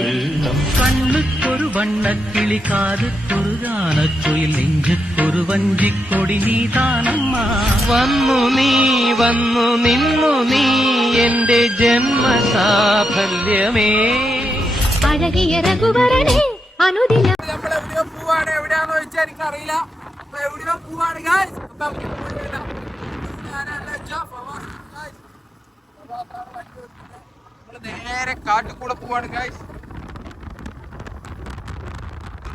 വെള്ളം കണ്ണുക്കൊരു വണ്ണക്കിളി കാതുക്കൊരു ഗാനക്കൊയിൽ നെഞ്ചുക്കൊരു വഞ്ചിക്കൊടി നീ താനമ്മ. വന്നു നീ വന്നു നിന്നു നീ എന്റെ ജന്മസാഫല്യമേ. പഴകിയ രഘുവരനെ അനുദിന നമ്മൾ പോവാണ് എവിടെയാന്ന് ചോദിച്ചാൽ എനിക്ക് അറിയില്ല അപ്പൊ എവിടെയോ പോവാണ് guys. നമ്മൾ നേരെ കാട്ടുകൂടെ പോവാണ് ഗൈസ്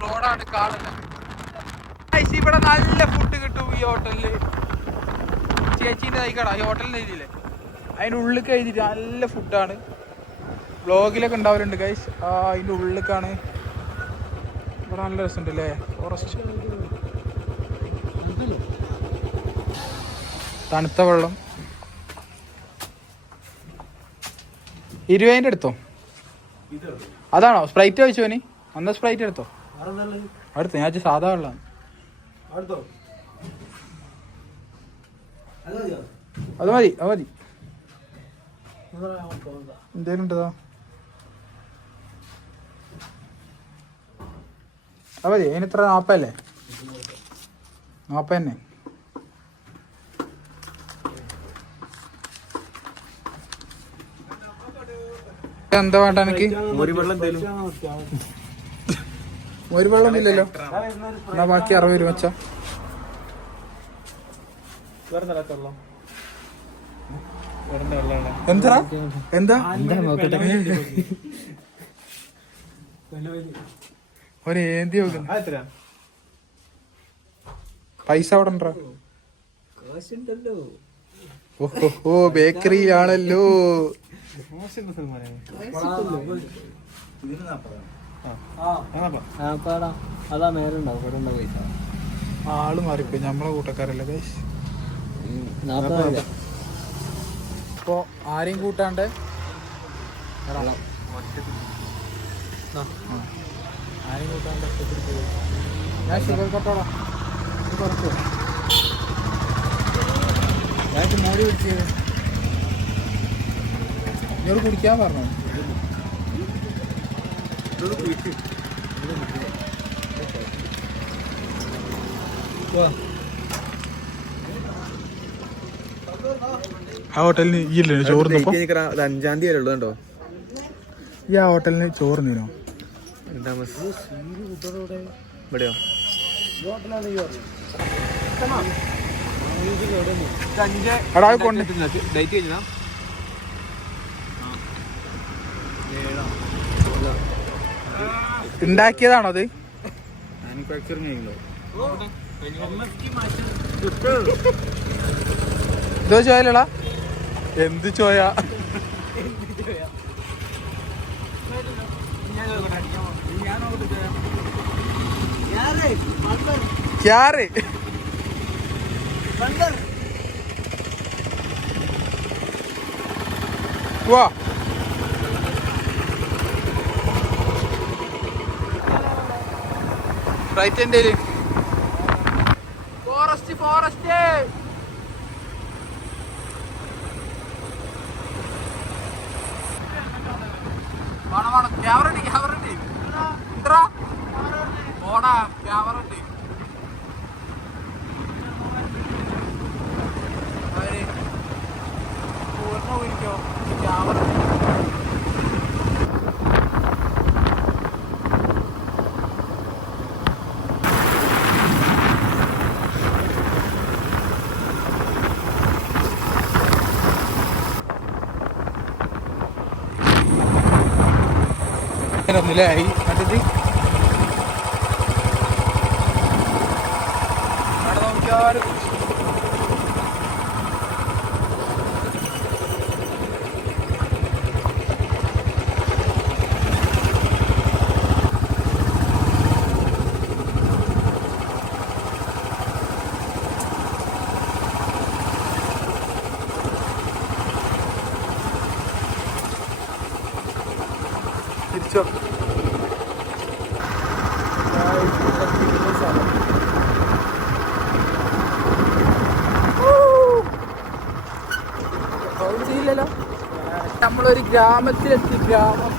റോഡാണ് ഗായ്സ് ഇവിടെ നല്ല ഫുഡ് കിട്ടും ഈ ഹോട്ടലിൽ ചേച്ചീന്റെ തൈക്കട ഈ ഹോട്ടലിൽ എഴുതിയില്ലേ അതിനുള്ളിൽ എഴുതിയിട്ട് നല്ല ഫുഡാണ് ബ്ലോഗിലൊക്കെ ഉണ്ടാവലുണ്ട് ഗൈസ് ആ അതിന്റെ ഉള്ളിലേക്കാണ് ഇവിടെ നല്ല രസമുണ്ട് അല്ലേ ഫോറസ്റ്റ് തണുത്ത വെള്ളം. ഇരുപതിന്റെ എടുത്തോ അതാണോ? സ്പ്രൈറ്റ് ചോദിച്ചു പോനി അന്ന സ്പ്രൈറ്റ് എടുത്തോ? അടുത്ത്? ഞാൻ സാധാ വെള്ളം അത് മതി അത് മതി. എന്തേലും ഉണ്ടോ അത് മതി അതിന് ഇത്ര നാപ്പല്ലേ നാപ്പ തന്നെ എന്താ വേണ്ട എനിക്ക് ഒരു വെള്ളം ഇല്ലല്ലോ. എന്നാ ബാക്കി അറുപത് രൂപ വെച്ചാ. എന്താ? എന്താ? ഒരു ഏന്തി നോക്കുന്നു പൈസ അവിടെ ഉണ്ടോ? ഓ ബേക്കറിയിലാണല്ലോ ആൾ മാറിപ്പോയി നമ്മളെ കൂട്ടക്കാരല്ലേ ഇപ്പൊ ആരെയും കൂട്ടാണ്ട് ഞാൻ ഷുഗർ കുറച്ച് ഞാൻ മോടി പിടിച്ചത് ഇവർ കുടിക്കാൻ പറഞ്ഞു? ആ ഹോട്ടലിന് ഈ ഇല്ലേ ചോറ് അഞ്ചാം തീയതി കേട്ടോ ഈ ആ ഹോട്ടലിന് ചോറ് നീനോ ഇവിടെയോ? എടാ അത് കൊണ്ട് ഡേറ്റ് കഴിഞ്ഞാ ഉണ്ടാക്കിയതാണോ അത്? ഇതോ ചോയലടാ എന്ത് ചോയ? ക്യാറ്. വാ. റൈറ്റ് എന്റെ ഫോറസ്റ്റ് ഫോറസ്റ്റ് ക്യാമറ ഉണ്ട് ക്യാമറ ഉണ്ട് ഓടാ ക്യാമറ ഉണ്ട് അവർ പൂർണ ഊരിക്കോ ക്യാമറ ഉണ്ട് ഒന്നുമില്ലേ ഈ മറ്റേത് അവിടെ നോക്കിയാലും തിരിച്ചോ? ചെയ്യില്ലല്ലോ നമ്മളൊരു ഗ്രാമത്തിലെത്തി ഗ്രാമം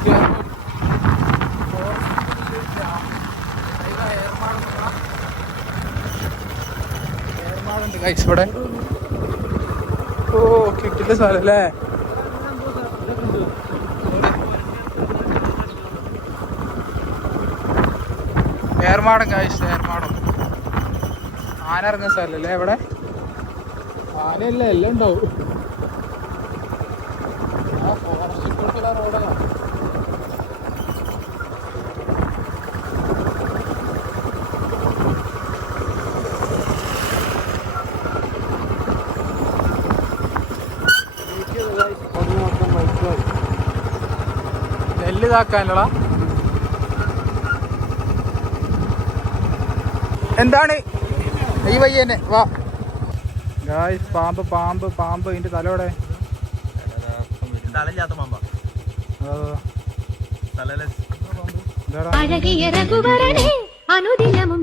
ഏർമാടുണ്ട് ഓ കിട്ടില്ല സാധനം അല്ലേ? ഏർമാടം കാഴ്ച ഏർമാടം ആന ഇറങ്ങുന്ന സ്ഥലല്ലേ ഇവിടെ? ആനയല്ല എല്ലാം ഉണ്ടാവും. റോഡാണ് നെല്ല് ഇതാക്കാനല്ലടാ എന്താണ്? ഈ വയ്യ തന്നെ വാ. ഗായ്സ് പാമ്പ് പാമ്പ് പാമ്പ് ഇതിന്റെ തലോടെ. തലയില്ലാത്ത പാമ്പാ. തലയിലെ അഴകിയ രഘുവരനെ അനുദിനമും